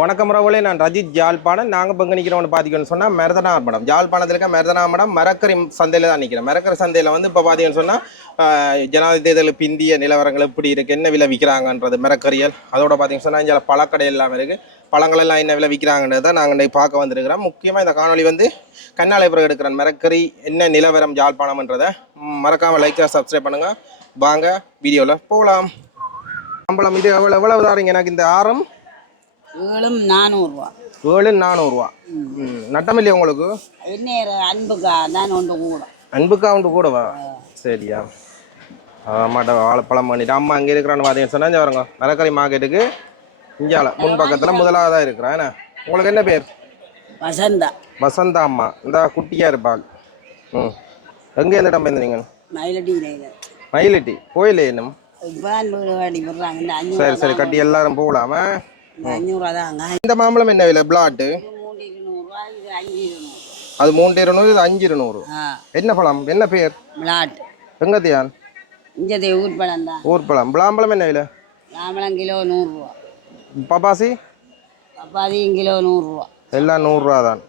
வணக்கம் ரவலே நான் ரஜித் ஜாழ்ப்பாணம். நாங்கள் பங்கு நிற்கிறோம்னு பார்த்தீங்கன்னு சொன்னால் மருதனா மடம். ஜாழ்ப்பாணத்தில் இருக்க மருதனா மடம் மரக்கறி சந்தையில் தான் நிற்கிறேன் மரக்கறி சந்தையில் வந்து இப்போ பார்த்தீங்கன்னு சொன்னால் ஜனாதிபதி தேர்தல் பிந்திய நிலவரங்கள் எப்படி இருக்குது என்ன விலை விற்கிறாங்கன்றது மரக்கறியல் அதோட பார்த்தீங்கன்னு சொன்னால் இங்கே பழக்கடை எல்லாம் இருக்குது பழங்கள் எல்லாம் என்ன விலை விற்கிறாங்கன்றது தான் நாங்கள் இன்றைக்கு பார்க்க வந்திருக்கிறோம். முக்கியமாக இந்த காணொளி வந்து கண்ணாலை பிறகு எடுக்கிறேன். மரக்கறி என்ன நிலவரம் ஜாழ்ப்பாணம்ன்றதை மறக்காமல் லைக் சப்ஸ்கிரைப் பண்ணுங்கள் வாங்க வீடியோவில் போகலாம் சம்பளம் இது எவ்வளோ எவ்வளவு தாரீங்க எனக்கு இந்த ஆரம்? ஏழும் நானூறுரூவா ஏழு நானூறுரூவா நட்டமில்லையா உங்களுக்கு? என்ன அன்புக்கா? தான் ஒன்று கூட. அன்புக்கு அவுண்டு கூடவா? சரியா. ஆமாட்ட வாழைப்பழம் பண்ணிட்டு. அம்மா அங்கே இருக்கிறான்னு பார்த்தீங்கன்னு சொன்னா இங்க வரங்க மரக்கறி மார்க்கெட்டுக்கு இந்தியாவில் முன் பக்கத்தில் முதலாவதாக இருக்கிறான் என்ன? உங்களுக்கு என்ன பேர்? வசந்தா. வசந்தா அம்மா. இந்த குட்டியாக இருப்பாள் ம். எங்கே எந்த இடம் இருந்தீங்க மயிலடி நெய்ல மயிலிட்டி கோயிலே அஞ்சூறு சரி சரி. கட்டி எல்லாரும் போகலாமா. இந்த மாம்பழம் என்ன விலை? பிளாட்டு அது மூன்று இருநூறு இது அஞ்சு இருநூறு. என்ன பழம்? என்ன பேர் எங்கத்தியான் இஞ்சது ஊர் பழம் தான். ஊர் பழம் விளாம்பழம் என்ன விலை? மாம்பழம் கிலோ நூறுரூவா. பப்பாசி? பப்பாதியும் கிலோ நூறுரூவா. எல்லாம் நூறுரூவா தான்.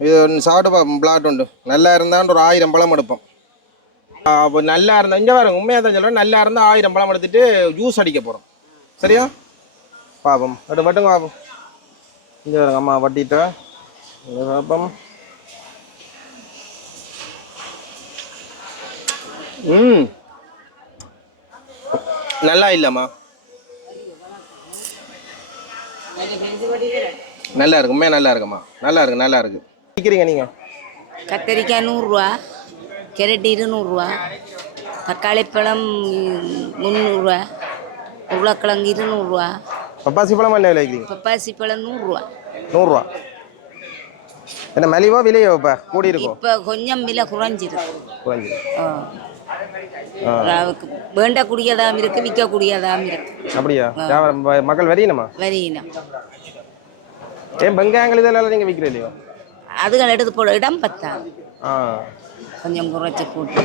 இது சாப்பிட்டு பார்ப்போம் பிளாட் உண்டு. நல்லா இருந்தால் ஒரு ஆயிரம் பழம் எடுப்போம். அப்போ நல்லா இருந்தால் இங்கே பாருங்க உண்மையாக தான் சொல்கிறேன் நல்லா இருந்தால் ஆயிரம் பழம் எடுத்துட்டு ஜூஸ் அடிக்க போகிறோம் சரியா? பார்ப்போம் எடு வட்டுங்க பார்ப்போம் இங்கே பாருங்க அம்மா வட்டிட்டா. இங்கே பார்ப்போம் ம். நல்லா இல்லைம்மா. நல்லா இருக்குமே நல்லா இருக்குமா நல்லா இருக்கு நல்லா இருக்கு. விற்கிறீங்க நீங்கள் கத்தரிக்காய் நூறுரூவா கேரட் இருநூறுவா தக்காளி பழம் முந்நூறுரூவா உருளைக்கிழங்கு இருநூறுவா பப்பாசி பழம் என்ன விலை விற்கிறீங்க பப்பாசி பழம் நூறுரூவா நூறுரூவா என்ன மலிவா விலையோ இப்போ கூடி இருக்கும் இப்போ கொஞ்சம் விலை குறைஞ்சிருக்கு. அளவுக்கு வேண்டக்கூடியதாம் இருக்கு விற்கக்கூடியதாம் இருக்கு அப்படியா மக்கள் வரையணுமா வரியினம் ஏன் வெங்காயங்கள் இதெல்லாம் நீங்கள் விற்கிற இல்லையோ அதுகள் எடுத்து போட இடம் பத்தா கொஞ்சம் குறைச்சி போட்டு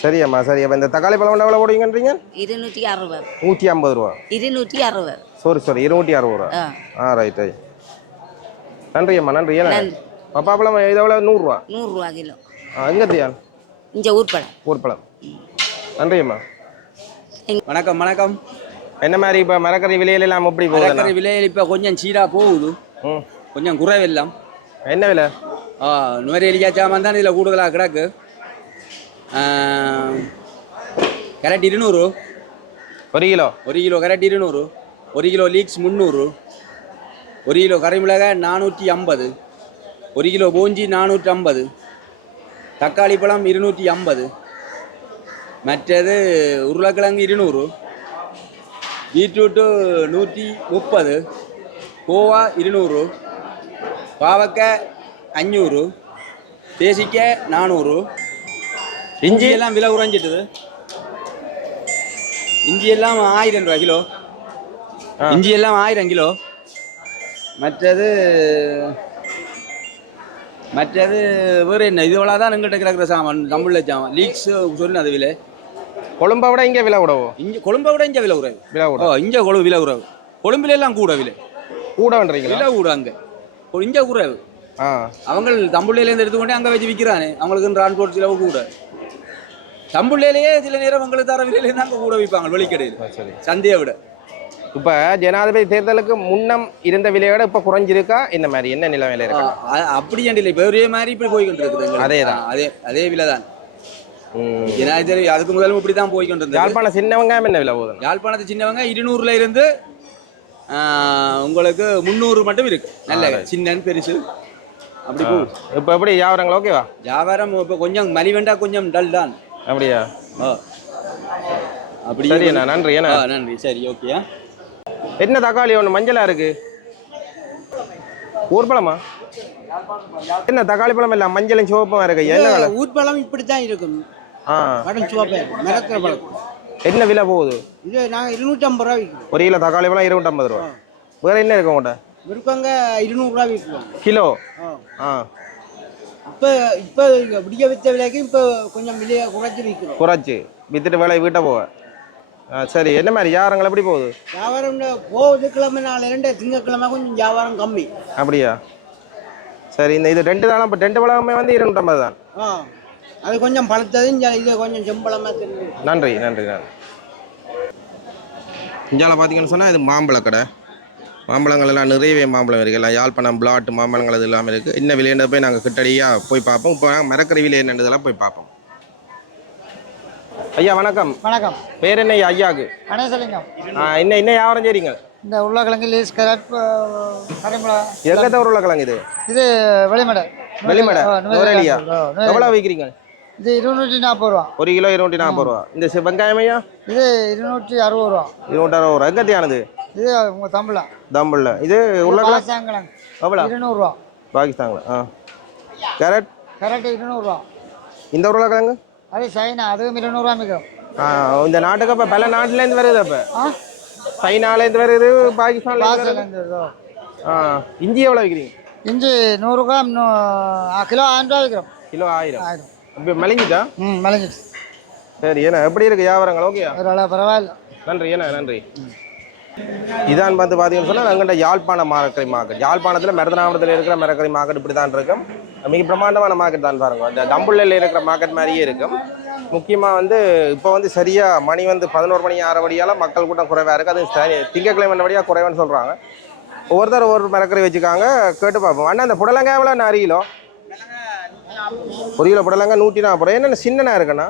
சரியம்மா சரி அப்போ இந்த தக்காளி பழம் எவ்வளோ போடுவீங்கன்றீங்க? இருநூற்றி அறுபது. நூற்றி ஐம்பது ரூபா. இருநூற்றி அறுபது. Sorry sorry. இருநூற்றி அறுபது ரூபா. ஆ. ரைட் ரைட் நன்றி. அம்மா நன்றி. ஏன்னா. பப்பா பழம் இது எவ்வளோ நூறுரூவா? நூறுரூவா கிலோ. ஆ எங்கத்தியா? இங்கே ஊர்படம் ஊர் பழம் நன்றி அம்மா வணக்கம் வணக்கம். என்ன மாதிரி இப்போ மரக்கறி விலையில எல்லாம் எப்படி போகுது மரக்கறி விலையில் இப்போ கொஞ்சம் சீராக போகுது. ம். கொஞ்சம் குறைவெல்லாம் என்ன விலை? ஆ நுவரேலிக்கா சாமான் தான் இதில் கூடுதலாக கிடக்கு. கேரட் இருநூறு. ஒரு கிலோ. ஒரு கிலோ கேரட் இருநூறு. ஒரு கிலோ லீக்ஸ் முந்நூறு. ஒரு கிலோ கறிமிளகாய் நானூற்றி ஐம்பது. ஒரு கிலோ பூஞ்சி நானூற்றி ஐம்பது. தக்காளி பழம் இருநூற்றி ஐம்பது. மற்றது உருளைக்கிழங்கு இருநூறு. பீட்ரூட்டு நூற்றி முப்பது. கோவா இருநூறு. பாவக்காய் அஞ்சூறு தேசிக்காய் நானூறு. இஞ்சி? எல்லாம் விலை குறைஞ்சிட்டுது. இஞ்சி எல்லாம் ஆயிரம் ரூபா கிலோ. இஞ்சி எல்லாம் ஆயிரம் கிலோ. மற்றது மற்றது வேறு என்ன? இதுவளா தான் எங்கிட்ட கிடக்கிற சாமான் தமிழில் சாமான். லீக்ஸ் சொன்ன அது விலை. கொழும்பை விட இங்கே விலை விடவோ இஞ்சி கொழும்பை விட இங்கே விலை குறைவு. விலை விட இங்கே கொழு விலை குறைவு. கொழும்புல எல்லாம் கூட விலை. கூடன்றீங்களா விலை கூட அங்கே. இங்கே குறைவு. ஆ. அவங்க தம்புள்ளையிலேருந்து எடுத்துக்கொண்டே அங்கே வச்சு விற்கிறானே. அவங்களுக்கு டிரான்ஸ்போர்ட் செலவு கூட. தம்புள்ளையிலேயே சில நேரம் உங்களுக்கு தர விலையிலேருந்து அங்கே கூட விற்பாங்க வெளிக்கடையில். சந்தையை விட. இப்போ ஜனாதிபதி தேர்தலுக்கு முன்னம் இருந்த விலையை விட இப்போ குறைஞ்சிருக்கா? இந்த மாதிரி என்ன நிலைமையில இருக்கு அப்படி இல்லை இப்போ ஒரே மாதிரி இப்படி போய்கிட்டு இருக்குது. அதேதான். ஆ, அதே அதே விலை தான் இது அதுக்கு முதலும் இப்படி தான் போய்கிட்டு இருந்தது. யாழ்ப்பாணம் சின்ன வெங்காயம் என்ன விலை போகுது? யாழ்ப்பாணத்து சின்னவங்க இருநூறுல இருந்து உங்களுக்கு முந்நூறு மட்டும் இருக்கு. நல்ல சின்னன்னு பெருசு. அப்படி இப்போ எப்படி வியாபாரங்கள் ஓகேவா வியாபாரம் இப்போ கொஞ்சம் மலிவெண்டா கொஞ்சம் டல் தான் அப்படியா? அப்படி சரி அண்ணா நன்றி ஆ நன்றி. சரி ஓகே என்ன தக்காளி ஒன்று மஞ்சளா இருக்கு? ஊர்பழமா என்ன தக்காளி பழம் இல்லை மஞ்சளும் சிவப்புமா இருக்கு? என்ன ஊர்பழம் இப்படி தான் இருக்கும். ஆ. படம் சிவப்பே மிளக்கிற பழம். என்ன விலை போகுது? இது நாங்கள் இருநூற்றி ஐம்பது ரூபா விற்கிறோம் ஒரு கிலோ தக்காளி பழம் இருநூற்றம்பது ரூபா. வேற என்ன இருக்கு உங்கள்கிட்ட? விற்கவங்க இருநூறுவா விற்கிறோம் கிலோ? ஆ. ஆ இப்போ விடிய வித்த விலைக்கு இப்போ கொஞ்சம் விலையை குறைச்சி விற்கிறோம் குறைச்சி வித்துட்டு வேலை வீட்டை ஆ, சரி. என்ன மாதிரி? வியாபாரங்கள் எப்படி போகுது? வியாபாரம் போகுது. கிழமை நாள் ரெண்டு திங்கக்கிழமை கொஞ்சம் வியாபாரம் கம்மி. அப்படியா? சரி இந்த இது ரெண்டு நாளும் இப்போ ரெண்டு பழமே வந்து இருநூற்றம்பது தான். ஆ அது கொஞ்சம் பழுத்தது. இந்த இது கொஞ்சம் செம்பளமாக தெரியுது. நன்றி நன்றி நன்றி. இந்தியாவில் பார்த்தீங்கன்னு சொன்னால் இது மாம்பழ கடை. மாம்பழங்கள் எல்லாம் நிறையவே மாம்பழம் இருக்குது. எல்லாம் யாழ்ப்பாணம் பிளாட் மாம்பழங்கள் இது எல்லாமே இருக்குது. இன்னும் விலையின போய் நாங்கள் கிட்டடியாக போய் பார்ப்போம். இப்போ நாங்கள் மரக்கறி விலை என்னன்றதெல்லாம் போய் பார்ப்போம். ஐயா வணக்கம். வணக்கம். பேர் என்ன ஐயா ஐயாக்கு? கணேசலிங்கம். இன்னும் இன்னும் வியாபாரம் செய்றீங்க? இந்த உருளைக்கிழங்கு லீஸ் கேரட் கரிமிளகா எங்கே உருளைக்கிழங்கு இது? இது வெளிமடை. வெளிமடை. எவ்வளோ விற்கிறீங்க இது இருநூற்றி நாற்பது ரூபா. ஒரு கிலோ இருநூற்றி நாற்பது ரூபா. இந்த வெங்காயம் ஐயா? இது இருநூற்றி அறுபது ரூபா. இருநூற்றி அறுபது ரூபா. எங்கத்தியானது? இது உங்கள் தமிழா தம்பில் இது உருளைக்கிழங்கு எவ்வளோ? இருநூறுவா. பாகிஸ்தானில். ஆ. கேரட்? கேரட் இருநூறுவா. இந்த உருளைக்கிழங்கு அது சைனா. அதுவும் இருநூறுவா மிகும் ஆ இந்த நாட்டுக்கு அப்போ பல நாட்டிலேருந்து வருது அப்போ. சைனாலேருந்து வருது பாகிஸ்தான்லேருந்து வருது. ஆ. இஞ்சி எவ்வளோ விற்கிறீங்க இஞ்சி நூறு கிராம் கிலோ ஆயிரம் ரூபா விற்கிறோம் கிலோ ஆயிரம். ஆயிரம். இப்போ மெலிஞ்சிட்டா ம் மலைஞ்சிட்டு சரி ஏன்னா எப்படி இருக்கு வியாபாரங்கள்? ஒரு பரவாயில்ல நன்றி ஏண்ணா நன்றி. இதான் வந்து பார்த்தீங்கன்னு சொன்னால் எங்கள்கிட்ட யாழ்ப்பாண மரக்கறி மார்க்கெட். யாழ்ப்பாணத்தில் மருதனாபுரத்தில் இருக்கிற மரக்கறி மார்க்கெட் இப்படி தான் இருக்கும். மிக பிரம்மாண்டமான மார்க்கெட் தான் பாருங்க. இந்த தம்புள்ளில் இருக்கிற மார்க்கெட் மாதிரியே இருக்கும். முக்கியமாக வந்து இப்போ வந்து சரியாக மணி வந்து பதினோரு மணி ஆறு மணியால் மக்கள் கூட்டம் குறைவாக இருக்குது அது சரி திங்கக்கிழமை வழியாக குறைவான்னு சொல்கிறாங்க ஒவ்வொருத்தர் ஒவ்வொரு மரக்கறி வச்சுக்காங்க கேட்டு பார்ப்போம். அண்ணா இந்த புடலங்காய் எவ்வளோ அரை கிலோ. ஒரு கிலோ புடலங்காய் நூற்றி நாற்பது ரூபா என்னென்ன சின்னனா இருக்குண்ணா?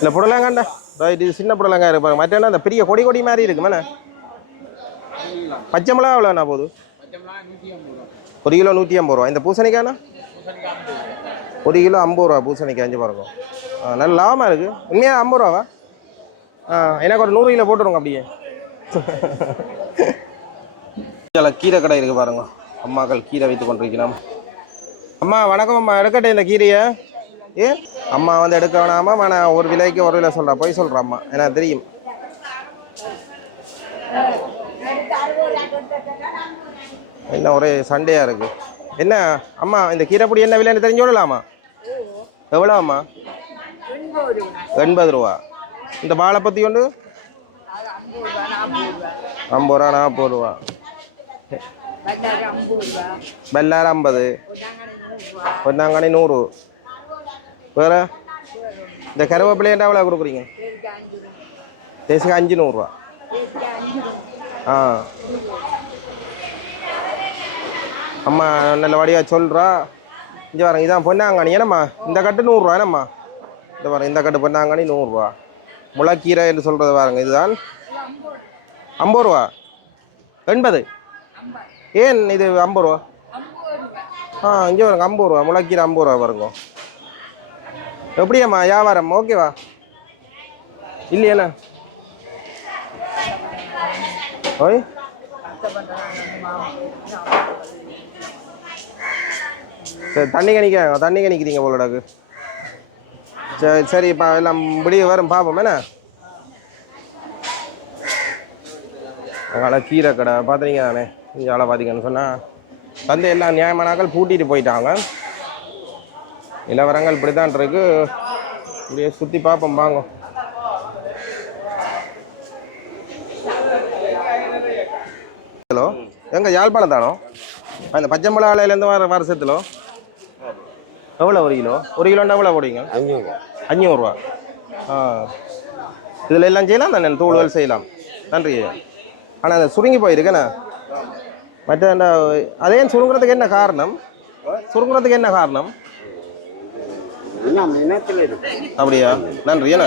இல்லை புடலங்காண்டா ரைட் இது சின்ன புடலங்காய் இருப்பாங்க பாருங்க. மற்ற என்ன அந்த பெரிய கொடி கொடி மாதிரி இருக்கு மேலே பச்சை மிளகா எவ்வளோண்ணா போகுது? ஒரு கிலோ நூற்றி ஐம்பது ரூபா. இந்த பூசணிக்காய்ண்ணா ஒரு கிலோ ஐம்பது ரூபா பூசணிக்காய் அஞ்சு பாருங்க. நல்ல லாபமாக இருக்குது உண்மையாக ஐம்பது ரூபாவா? ஆ எனக்கு ஒரு நூறு கிலோ போட்டுருங்க அப்படியே. சில கீரை கடை இருக்குது பாருங்க. அம்மாக்கள் கீரை வைத்து கொண்டிருக்கிறோம் அம்மா வணக்கம் அம்மா. எடுக்கட்டே இந்த கீரையை. ஏன் அம்மா வந்து எடுக்க வேணாமா? நான் ஒரு விலைக்கு ஒரு விலை சொல்கிறேன் போய் சொல்கிறேன் அம்மா. எனக்கு தெரியும். என்ன ஒரே சண்டையாக இருக்கு? என்ன? அம்மா இந்த கீரைப்பொடி என்ன விலைன்னு தெரிஞ்சு விடலாமா? எவ்வளோ அம்மா எண்பது ரூபா. இந்த வாழைப்பத்தி கொண்டு? ஐம்பது ரூபா நாற்பது ரூபா. பெல்லார் ஐம்பது பொன்னாங்கண்ணி நூறு. வேற? இந்த கருவேப்பிலை என்ன எவ்வளோ கொடுக்குறீங்க? தேசிக்கு அஞ்சு நூறுரூவா ஆ. அம்மா நல்ல சொல்கிறா இங்கே வரேன் இதான் பொன்னாங்கண்ணி. என்னம்மா? இந்த கட்டு நூறுரூவா என்னம்மா? இந்த பாருங்க இந்த கட்டு பொன்னாங்கண்ணி நூறுரூவா முளக்கீரை என்று சொல்கிறது பாருங்க இதுதான். ஐம்பது ரூபா. எண்பது. ஏன் இது ஐம்பது ரூபா? ஆ இங்கே வருங்க ஐம்பது ரூபா. முளக்கீரை ஐம்பது ரூபா பாருங்க. எப்படியாம்மா? வியாபாரம்? ஓகேவா இல்லையாண்ணா ஓய். சரி தண்ணி கணிக்க தண்ணி கணிக்கிறீங்க போலடாக்கு சரி சரி இப்போ எல்லாம் முடிய வரும் பார்ப்போம் என்ன? அங்கே கீரை கடை பார்த்துறீங்க தானே இங்கே ஆளை பார்த்தீங்கன்னு சொன்னால் வந்து எல்லாம் நியாயமானாக்கள் பூட்டிட்டு போயிட்டாங்க. நிலவரங்கள் இப்படி தான் இருக்கு. இப்படியே சுற்றி பார்ப்போம் வாங்க. ஹலோ எங்க யாழ்ப்பாணம் தானோ அந்த பச்சை மிளகாயிலேருந்து வர வருஷத்துல எவ்வளோ ஒரு கிலோ? ஒரு கிலோண்டா எவ்வளோ போடுவீங்க? அஞ்சூறுவா. அஞ்சூறுரூவா ஆ. இதில் எல்லாம் செய்யலாம் தானே? தூள்கள் செய்யலாம். நன்றி. ஆனால் அது சுருங்கி போயிருக்கேண்ணா மற்ற அந்த அதே சுருங்குறதுக்கு என்ன காரணம்? சுருங்குறதுக்கு என்ன காரணம்? அப்படியா? நன்றி என்ன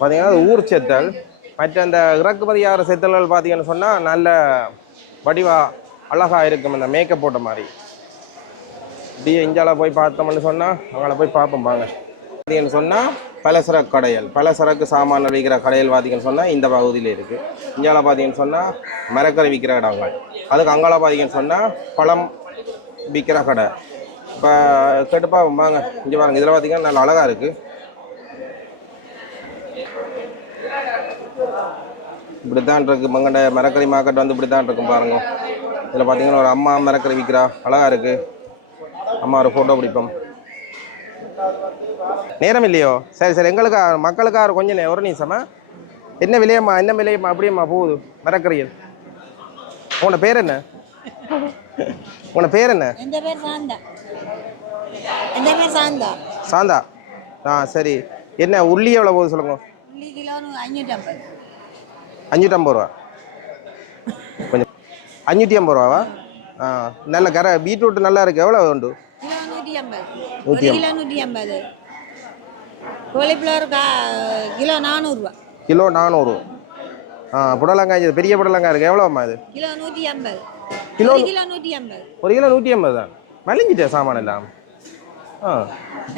பார்த்தீங்கன்னா அது ஊர் செத்தல். மற்ற அந்த இறக்குமதி ஆகிற செத்தல்கள் பார்த்தீங்கன்னு சொன்னால் நல்ல வடிவா அழகாக இருக்கும். அந்த மேக்கப் போட்ட மாதிரி. இப்படியே இந்தியாவில் போய் பார்த்தோம்னு சொன்னால் அவங்கள போய் பார்ப்போம் பாங்க பார்த்தீங்கன்னு சொன்னால் பலசரக்கு கடைகள் பலசரக்கு சாமான விற்கிற கடைகள் பார்த்தீங்கன்னு சொன்னால் இந்த பகுதியில் இருக்குது இந்தியாவில் பார்த்தீங்கன்னு சொன்னால் மரக்கறி விற்கிற இடங்கள். அதுக்கு அங்கால பார்த்தீங்கன்னு சொன்னால் பழம் விற்கிற கடை. இப்போ கேட்டுப்பா வாங்க. இங்கே பாருங்க இதில் பார்த்தீங்கன்னா நல்ல அழகாக இருக்குது இப்படி தான் இருக்குது மங்கண்ட மரக்கறி மார்க்கெட் வந்து இப்படி தான் இருக்கும் பாருங்க. இதில் பார்த்தீங்கன்னா ஒரு அம்மா மரக்கறி விற்கிறா அழகாக இருக்குது அம்மா ஒரு ஃபோட்டோ பிடிப்போம். நேரம் இல்லையோ? சரி சரி. எங்களுக்கா மக்களுக்காக கொஞ்சம் நே- ஒரு நிமிஷமா என்ன விலையம்மா என்ன விலையம்மா அப்படியம்மா போகுது மரக்கறியல்? உன்னோட பேர் என்ன? உன்னோட பேர் என்ன? பேர் சாந்தா. சாந்தா? ஆ சரி. என்ன உள்ளி எவ்வளோ போகுது சொல்லுங்க. உள்ளி கிலோ அஞ்சூற்றி ஐம்பது அஞ்சூற்றம்பது ரூபா. கொஞ்சம் அஞ்சூற்றி ஐம்பது ரூபாவா? ஆ நல்ல கரை பீட்ரூட் நல்லா இருக்கு. எவ்வளோ உண்டு? நூற்றி ஐம்பது ஒரு கிலோ நூற்றி ஐம்பது கோழிஃப்ளவர் கா கிலோ நானூறுரூவா கிலோ நானூறு. ஆ புடலங்காய் இது பெரிய புடலங்காய் இருக்கு. எவ்வளோம்மா இது? கிலோ நூற்றி ஐம்பது கிலோ கிலோ நூற்றி ஐம்பது ஒரு கிலோ நூற்றி ஐம்பது தான் மலிஞ்சிட்டே சாமான் எல்லாம்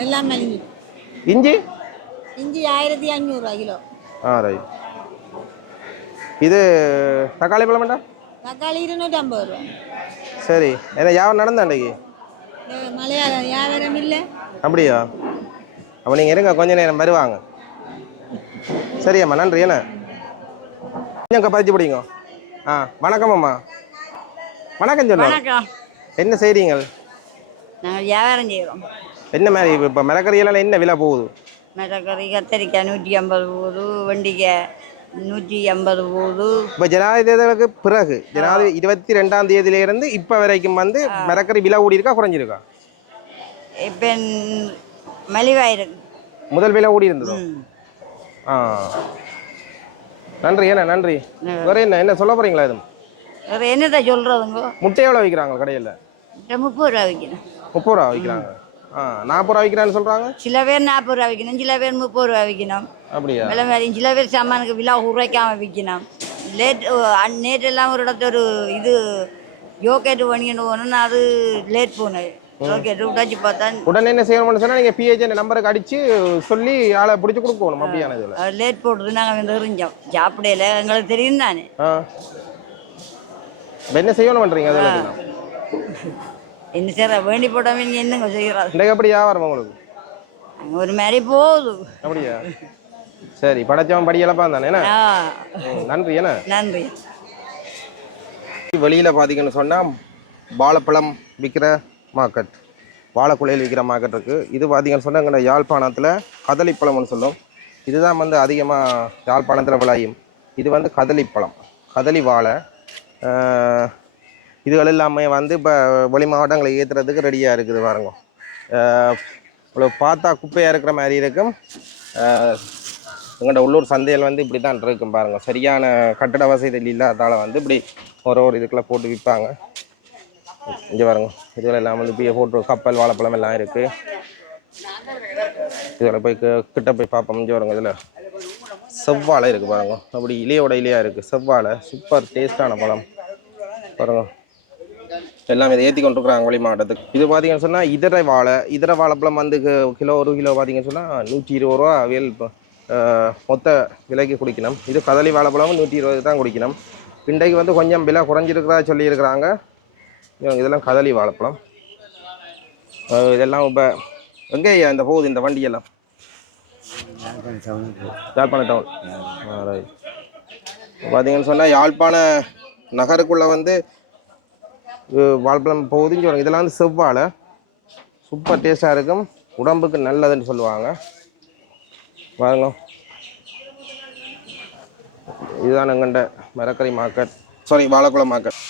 எல்லாம் மலிஞ்சு இஞ்சி இஞ்சி ஆயிரத்தி அஞ்சூறுரூவா கிலோ ஆ ரைட் இது தக்காளி பழம் வேண்டாம் தக்காளி இருநூற்றி ஐம்பது ரூபா சரி என்ன யாவம் நடந்தா அன்றைக்கு மலையாளம் வியாபாரம் இல்லை அப்படியா அப்போ நீங்கள் இருங்க கொஞ்ச நேரம் வருவாங்க சரியாம்மா நன்றி என்ன கொஞ்சம் பதிச்சு பிடிங்க ஆ வணக்கம் அம்மா வணக்கம் சொல்லுங்க என்ன செய்றீங்க நாங்கள் வியாபாரம் செய்கிறோம் என்ன மாதிரி இப்போ மிளகறியெல்லாம் என்ன விலை போகுது? மிளகறி கத்தரிக்காய் நூற்றி ஐம்பது போகுது வெண்டிக்காய் நூற்றி ஐம்பது போகுது. இப்போ ஜனாதிபதி தேர்தலுக்கு பிறகு ஜனாதிபதி இருபத்தி ரெண்டாம் தேதியிலிருந்து இப்போ வரைக்கும் வந்து மிளகறி விலை கூடி இருக்கா குறைஞ்சிருக்கா? இப்போ மலிவாயிருக்கு முதல் விலை கூடி இருந்ததோ? ஆ. நன்றி என்ன நன்றி? வேற என்ன என்ன சொல்ல போறீங்களா இது வேறு என்னத்தை சொல்கிறதுங்க முட்டை எவ்வளோ விற்கிறாங்க கடையில்? முப்பது ரூபா விற்கணும் முப்பது ரூபா விற்கிறாங்க நாற்பது ரூபா விற்கிறான்னு சொல்கிறாங்க சில பேர் நாற்பது ரூபா விற்கணும் சில பேர் முப்பது ரூபா விற்கணும் அப்படியா? விலை மாதிரி சில பேர் சாமானுக்கு விழா உரைக்காம விற்கணும் லேட் நேற்றெல்லாம் ஒரு இடத்துல ஒரு இது யோகேட்டு பண்ணிட்டு போகணும்னு அது லேட் போனது. உடனே என்ன செய்யணும்னு சொன்னால் நீங்கள் பிஹெச்என் நம்பருக்கு அடித்து சொல்லி ஆளை பிடிச்சி கொடுக்கணும் லேட் போட்டது நாங்கள் வந்து எறிஞ்சோம் எங்களுக்கு தெரியும் தானே. என்ன செய்யணும் என்ன செய்யற வேண்டி போட்டவங்க என்னங்க செய்கிறாரு இன்றைக்கு வியாபாரம் உங்களுக்கு அங்கே ஒரு மாதிரி போகுது அப்படியா சரி படைச்சவன் படி இழப்பான் தானே என்ன ஆ ம், நன்றி என்ன நன்றி வெளியில் பார்த்தீங்கன்னு சொன்னால் வாழைப்பழம் விற்கிற மார்க்கெட் வாழைக்குலையில் விற்கிற மார்க்கெட் இருக்குது இது பார்த்தீங்கன்னு சொன்னால் எங்கள் யாழ்ப்பாணத்தில் கதளிப்பழம்னு சொல்லும் இதுதான் வந்து அதிகமாக யாழ்ப்பாணத்தில் விளையும் இது வந்து கதளிப்பழம் கதளி வாழை ஆஹ், இதுகள் எல்லாமே வந்து இப்போ வெளி மாவட்டங்களை ஏற்றுறதுக்கு ரெடியாக இருக்குது பாருங்க. இவ்வளோ பார்த்தா குப்பையாக இருக்கிற மாதிரி இருக்கும். எங்களோட உள்ளூர் சந்தையில் வந்து இப்படி தான் இருக்கும் பாருங்க. சரியான கட்டட வசதி இல்லாதால வந்து இப்படி ஒரு ஒரு இதுக்குள்ளே போட்டு விற்பாங்க. இங்கே பாருங்க. இதுகள் எல்லாம் வந்து இப்போ போட்டு கப்பல் வாழைப்பழம் எல்லாம் இருக்குது இதில் போய் கிட்ட போய் பார்ப்போம். இங்கே வருங்க இதில் செவ்வாழை இருக்குது பாருங்க. அப்படி இலையோட இலையாக இருக்குது செவ்வாழை சூப்பர் டேஸ்டான பழம். பாருங்கள் எல்லாம் இதை ஏற்றி கொண்டிருக்கிறாங்க வெளி மாவட்டத்துக்கு. இது பார்த்தீங்கன்னு சொன்னால் இதர வாழை இதர வாழைப்பழம் வந்து கிலோ ஒரு கிலோ பார்த்தீங்கன்னு சொன்னால் நூற்றி இருபது ரூபா வேல் மொத்த விலைக்கு குடிக்கணும். இது கதளி வாழைப்பழமும் நூற்றி இருபது தான் குடிக்கணும். இன்றைக்கு வந்து கொஞ்சம் விலை குறைஞ்சிருக்கிறதா சொல்லியிருக்கிறாங்க. இதெல்லாம் கதளி வாழைப்பழம். இதெல்லாம் இப்போ எங்கே இந்த போகுது இந்த வண்டியெல்லாம்? யாழ்ப்பாண டவுன் ரைட் பார்த்தீங்கன்னு சொன்னால் யாழ்ப்பாண நகருக்குள்ளே வந்து அஹ், வாழைப்பழம் ஒதுங்கி வரும். இதெல்லாம் வந்து செவ்வாழை. சூப்பர் டேஸ்ட்டாக இருக்கும். உடம்புக்கு நல்லதுன்னு சொல்லுவாங்க. பாருங்க. இதுதான் எங்கண்ட மரக்கறி மார்க்கெட் சாரி வாழைக்குளம் மார்க்கெட்